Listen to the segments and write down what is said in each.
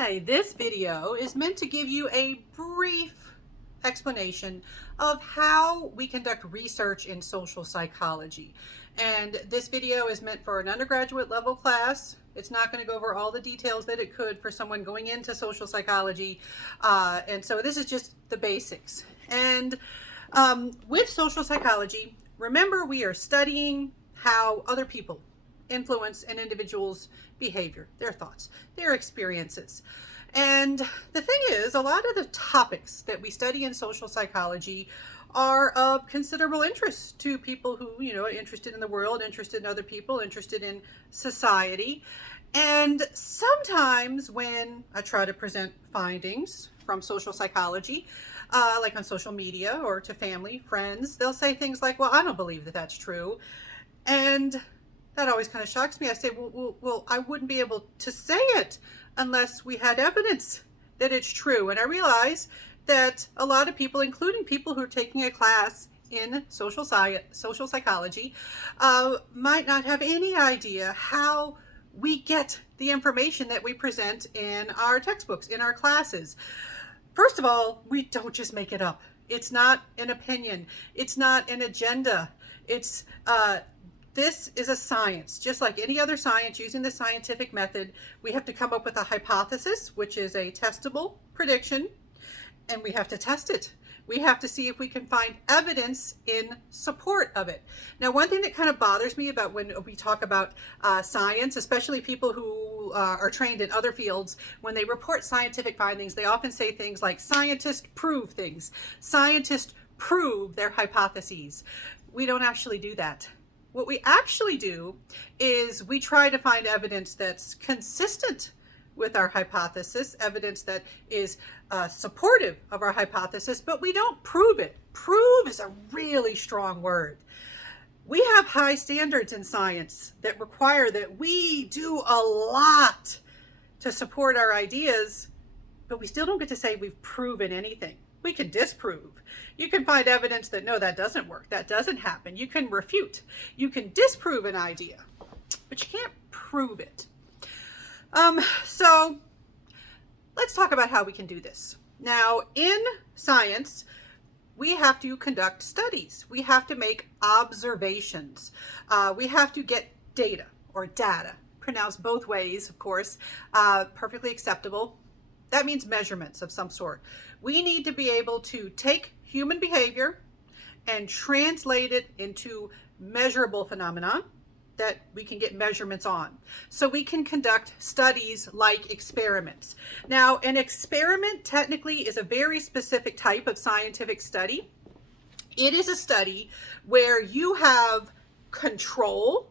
Hi, this video is meant to give you a brief explanation of how we conduct research in social psychology. And this video is meant for an undergraduate level class. It's not going to go over all the details that it could for someone going into social psychology. And so this is just the basics. And with social psychology, remember we are studying how other people influence an individual's behavior, their thoughts, their experiences. And the thing is, a lot of the topics that we study in social psychology are of considerable interest to people who, are interested in the world, interested in other people, interested in society. And sometimes when I try to present findings from social psychology, like on social media or to family, friends, they'll say things like, well, I don't believe that that's true. And that always kind of shocks me. I say, well, I wouldn't be able to say it unless we had evidence that it's true. And I realize that a lot of people, including people who are taking a class in social psychology, might not have any idea how we get the information that we present in our textbooks, in our classes. First of all, we don't just make it up. It's not an opinion. It's not an agenda. This is a science, just like any other science. Using the scientific method, we have to come up with a hypothesis, which is a testable prediction, and we have to test it. We have to see if we can find evidence in support of it. Now, one thing that kind of bothers me about when we talk about science, especially people who are trained in other fields, when they report scientific findings, they often say things like, scientists prove things. Scientists prove their hypotheses. We don't actually do that. What we actually do is we try to find evidence that's consistent with our hypothesis, evidence that is supportive of our hypothesis, but we don't prove it. Prove is a really strong word. We have high standards in science that require that we do a lot to support our ideas, but we still don't get to say we've proven anything. We can disprove. You can find evidence that, no, that doesn't work. That doesn't happen. You can refute. You can disprove an idea, but you can't prove it. So let's talk about how we can do this. Now, in science, we have to conduct studies. We have to make observations. We have to get data or data, pronounced both ways, of course, perfectly acceptable. That means measurements of some sort. We need to be able to take human behavior and translate it into measurable phenomena that we can get measurements on. So we can conduct studies like experiments. Now, an experiment technically is a very specific type of scientific study. It is a study where you have control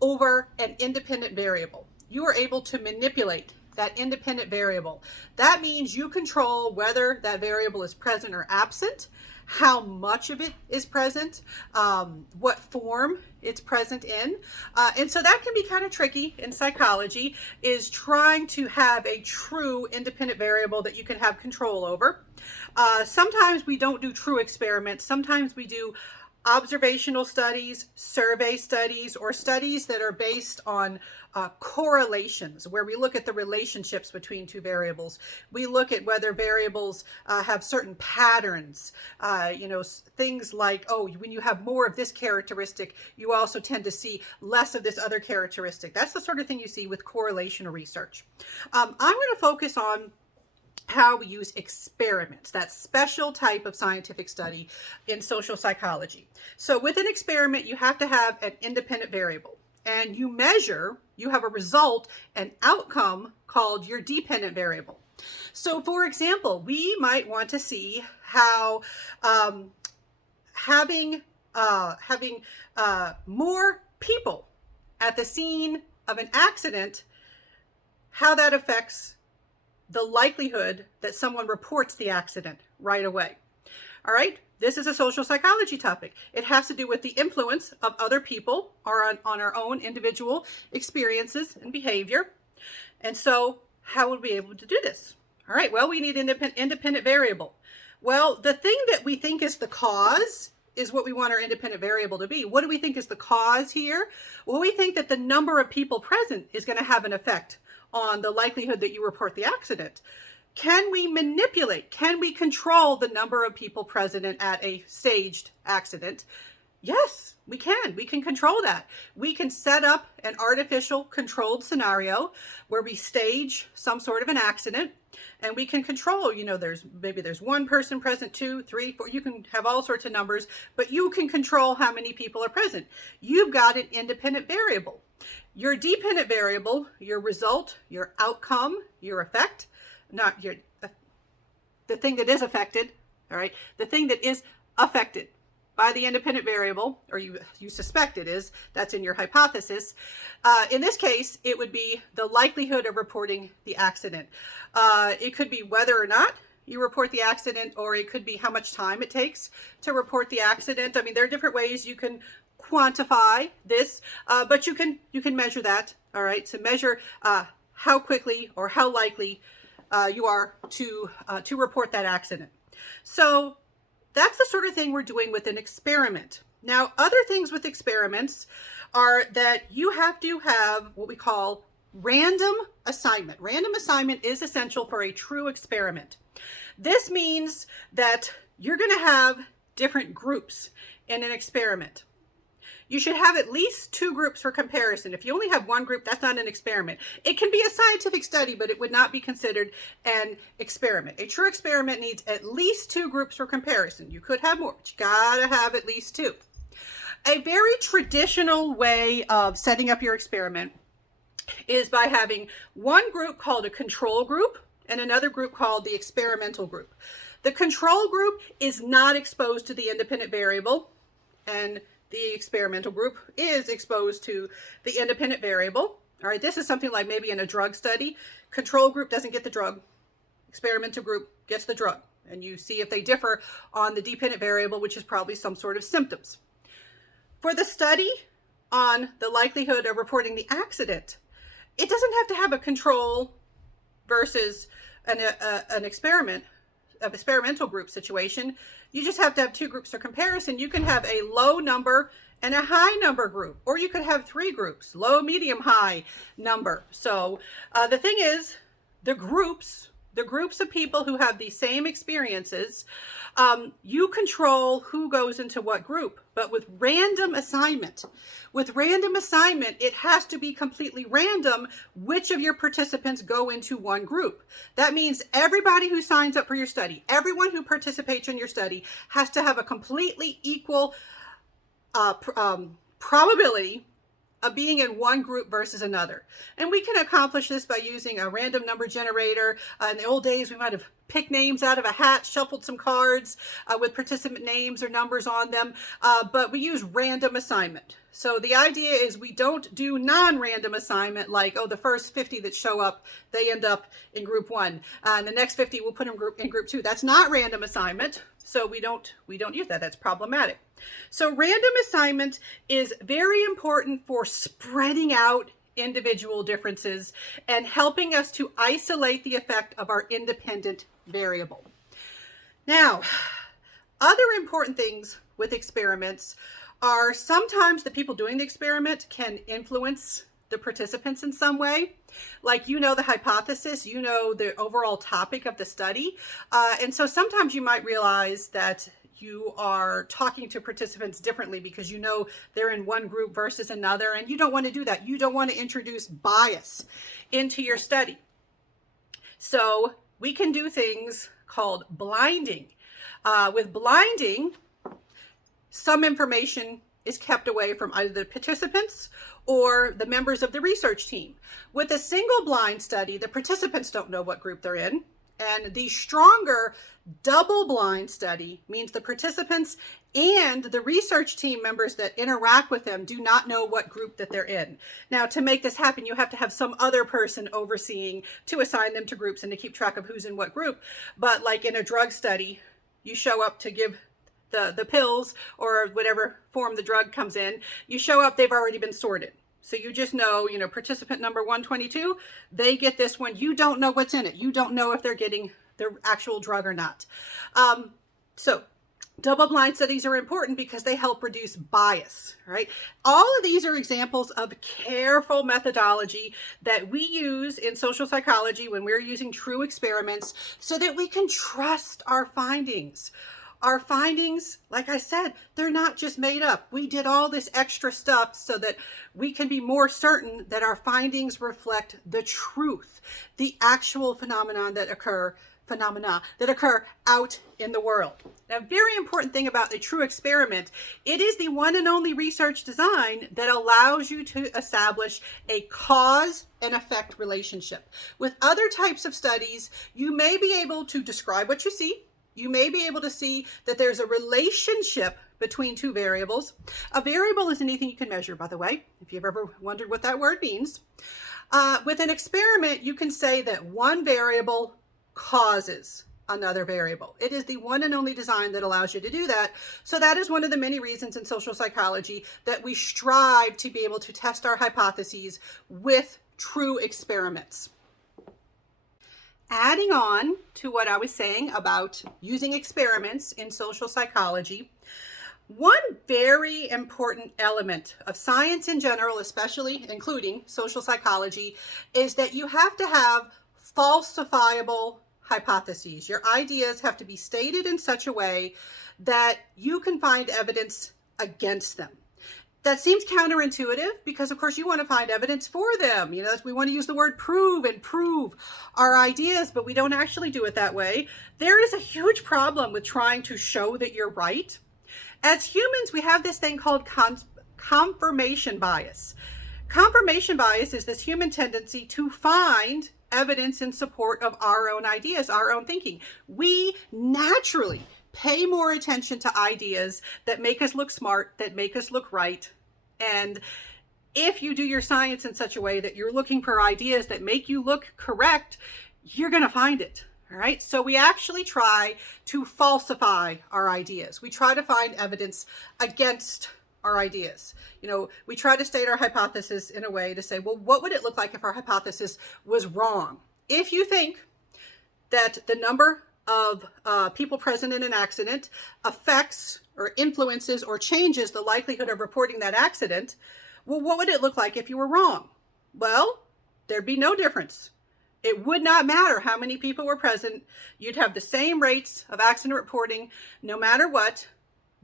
over an independent variable. You are able to manipulate that independent variable. That means you control whether that variable is present or absent, how much of it is present, what form it's present in. And so that can be kind of tricky in psychology, is trying to have a true independent variable that you can have control over. Sometimes we don't do true experiments. Sometimes we do observational studies, survey studies, or studies that are based on correlations, where we look at the relationships between two variables. We look at whether variables have certain patterns, things like, oh, when you have more of this characteristic, you also tend to see less of this other characteristic. That's the sort of thing you see with correlational research. I'm going to focus on how we use experiments, that special type of scientific study in social psychology. So with an experiment, you have to have an independent variable, and you have a result, an outcome called your dependent variable. So for example, we might want to see how having more people at the scene of an accident, how that affects the likelihood that someone reports the accident right away. All right, this is a social psychology topic. It has to do with the influence of other people or on our own individual experiences and behavior. And so how would we be able to do this? All right, well, we need an independent variable. Well, the thing that we think is the cause is what we want our independent variable to be. What do we think is the cause here? Well, we think that the number of people present is going to have an effect on the likelihood that you report the accident. Can we manipulate? Can we control the number of people present at a staged accident? Yes, we can. We can control that. We can set up an artificial controlled scenario where we stage some sort of an accident, and we can control, there's one person present, 2, 3, 4, you can have all sorts of numbers, but you can control how many people are present. You've got an independent variable. Your dependent variable, your result, your outcome, your effect, not your, the thing that is affected, all right, the thing that is affected by the independent variable, or you suspect it is, that's in your hypothesis. In this case, it would be the likelihood of reporting the accident. It could be whether or not you report the accident, or it could be how much time it takes to report the accident. I mean, there are different ways you can quantify this, but you can measure that, all right? So measure how quickly or how likely you are to report that accident. So that's the sort of thing we're doing with an experiment. Now, other things with experiments are that you have to have what we call random assignment. Random assignment is essential for a true experiment. This means that you're going to have different groups in an experiment. You should have at least 2 groups for comparison. If you only have 1 group, that's not an experiment. It can be a scientific study, but it would not be considered an experiment. A true experiment needs at least 2 groups for comparison. You could have more, but you gotta have at least 2. A very traditional way of setting up your experiment is by having one group called a control group and another group called the experimental group. The control group is not exposed to the independent variable, and the experimental group is exposed to the independent variable. All right, this is something like maybe in a drug study. Control group doesn't get the drug. Experimental group gets the drug. And you see if they differ on the dependent variable, which is probably some sort of symptoms. For the study on the likelihood of reporting the accident, it doesn't have to have a control versus an experimental group situation. You just have to have 2 groups for comparison. You can have a low number and a high number group, or you could have 3 groups, low, medium, high number. So the thing is, the groups of people who have the same experiences, you control who goes into what group. But with random assignment, it has to be completely random which of your participants go into one group. That means everybody who signs up for your study, everyone who participates in your study, has to have a completely equal probability of being in one group versus another. And we can accomplish this by using a random number generator. In the old days, we might have picked names out of a hat, shuffled some cards with participant names or numbers on them, but we use random assignment. So the idea is we don't do non-random assignment like, the first 50 that show up, they end up in group 1. And the next 50 we'll put in group 2. That's not random assignment. So we don't use that. That's problematic. So random assignment is very important for spreading out individual differences and helping us to isolate the effect of our independent variable. Now, other important things with experiments are sometimes the people doing the experiment can influence the participants in some way. Like, the hypothesis, the overall topic of the study. And so sometimes you might realize that you are talking to participants differently because they're in one group versus another, and you don't want to do that. You don't want to introduce bias into your study. So we can do things called blinding. With blinding, some information is kept away from either the participants or the members of the research team. With a single blind study, the participants don't know what group they're in. And the stronger double-blind study means the participants and the research team members that interact with them do not know what group that they're in. Now, to make this happen, you have to have some other person overseeing to assign them to groups and to keep track of who's in what group. But like in a drug study, you show up to give the pills or whatever form the drug comes in. You show up, they've already been sorted. So you just know, participant number 122, they get this one. You don't know what's in it. You don't know if they're getting the actual drug or not. So Double-blind studies are important because they help reduce bias, right? All of these are examples of careful methodology that we use in social psychology when we're using true experiments so that we can trust our findings. Our findings, like I said, they're not just made up. We did all this extra stuff so that we can be more certain that our findings reflect the truth, the actual phenomena that occur out in the world. Now, a very important thing about a true experiment, it is the one and only research design that allows you to establish a cause and effect relationship. With other types of studies, you may be able to describe what you see. You may be able to see that there's a relationship between two variables. A variable is anything you can measure, by the way, if you've ever wondered what that word means. With an experiment, you can say that one variable causes another variable. It is the one and only design that allows you to do that. So that is one of the many reasons in social psychology that we strive to be able to test our hypotheses with true experiments. Adding on to what I was saying about using experiments in social psychology, one very important element of science in general, especially including social psychology, is that you have to have falsifiable hypotheses. Your ideas have to be stated in such a way that you can find evidence against them. That seems counterintuitive because, of course, you want to find evidence for them. You know, we want to use the word prove and prove our ideas, but we don't actually do it that way. There is a huge problem with trying to show that you're right. As humans, we have this thing called confirmation bias. Confirmation bias is this human tendency to find evidence in support of our own ideas, our own thinking. We naturally pay more attention to ideas that make us look smart, that make us look right. And if you do your science in such a way that you're looking for ideas that make you look correct, you're going to find it. All right. So we actually try to falsify our ideas. We try to find evidence against our ideas. You know, we try to state our hypothesis in a way to say, well, what would it look like if our hypothesis was wrong? If you think that the number of people present in an accident affects or influences or changes the likelihood of reporting that accident, well, what would it look like if you were wrong? Well, there'd be no difference. It would not matter how many people were present. You'd have the same rates of accident reporting no matter what.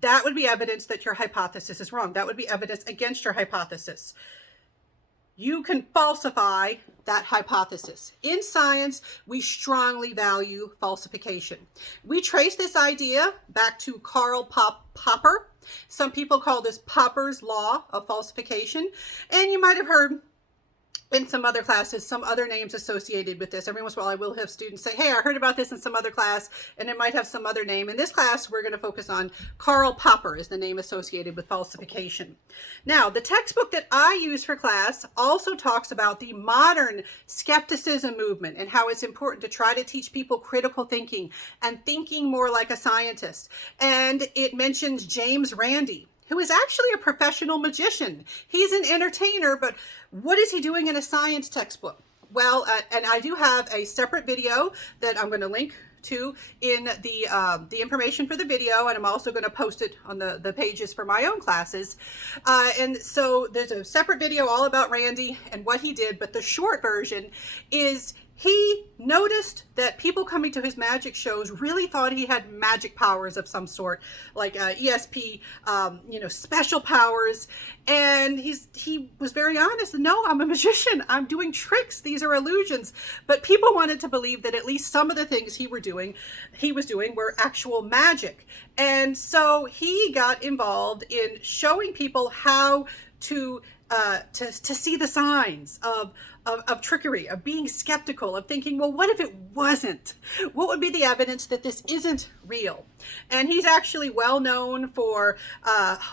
That would be evidence that your hypothesis is wrong. That would be evidence against your hypothesis. You can falsify that hypothesis. In science, we strongly value falsification. We trace this idea back to Karl Popper. Some people call this Popper's law of falsification. And you might have heard in some other classes, some other names associated with this. Every once in a while, I will have students say, hey, I heard about this in some other class, and it might have some other name. In this class, we're going to focus on Karl Popper is the name associated with falsification. Now, the textbook that I use for class also talks about the modern skepticism movement and how it's important to try to teach people critical thinking and thinking more like a scientist. And it mentions James Randi, who is actually a professional magician. He's an entertainer, but what is he doing in a science textbook? Well, and I do have a separate video that I'm going to link to in the information for the video, and I'm also going to post it on the pages for my own classes. And so there's a separate video all about Randi and what he did, but the short version is he noticed that people coming to his magic shows really thought he had magic powers of some sort, like ESP, special powers. And he was very honest. No, I'm a magician. I'm doing tricks. These are illusions. But people wanted to believe that at least some of the things he was doing were actual magic. And so he got involved in showing people how to see the signs of trickery, of being skeptical, of thinking, well, what if it wasn't? What would be the evidence that this isn't real? And he's actually well known for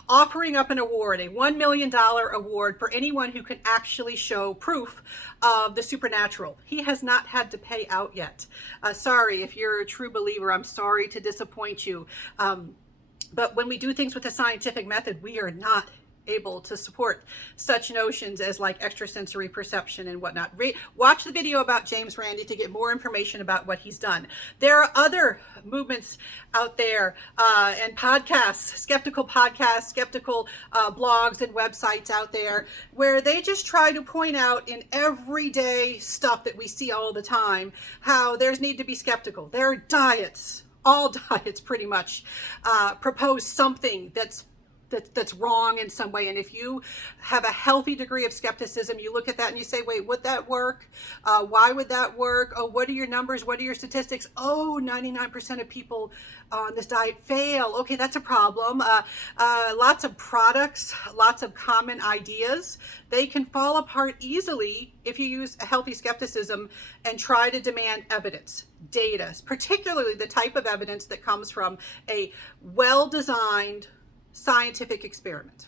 offering up an award, a $1 million award for anyone who can actually show proof of the supernatural. He has not had to pay out yet. Sorry, if you're a true believer, I'm sorry to disappoint you. But when we do things with the scientific method, we are not able to support such notions as like extrasensory perception and whatnot. Watch the video about James Randi to get more information about what he's done. There are other movements out there and podcasts, skeptical blogs and websites out there where they just try to point out in everyday stuff that we see all the time how there's need to be skeptical. There are diets, all diets pretty much propose something that's wrong in some way. And if you have a healthy degree of skepticism, you look at that and you say, wait, would that work? Why would that work? Oh, what are your numbers? What are your statistics? Oh, 99% of people on this diet fail. Okay, that's a problem. Lots of products, lots of common ideas, they can fall apart easily if you use a healthy skepticism and try to demand evidence, data, particularly the type of evidence that comes from a well-designed scientific experiment.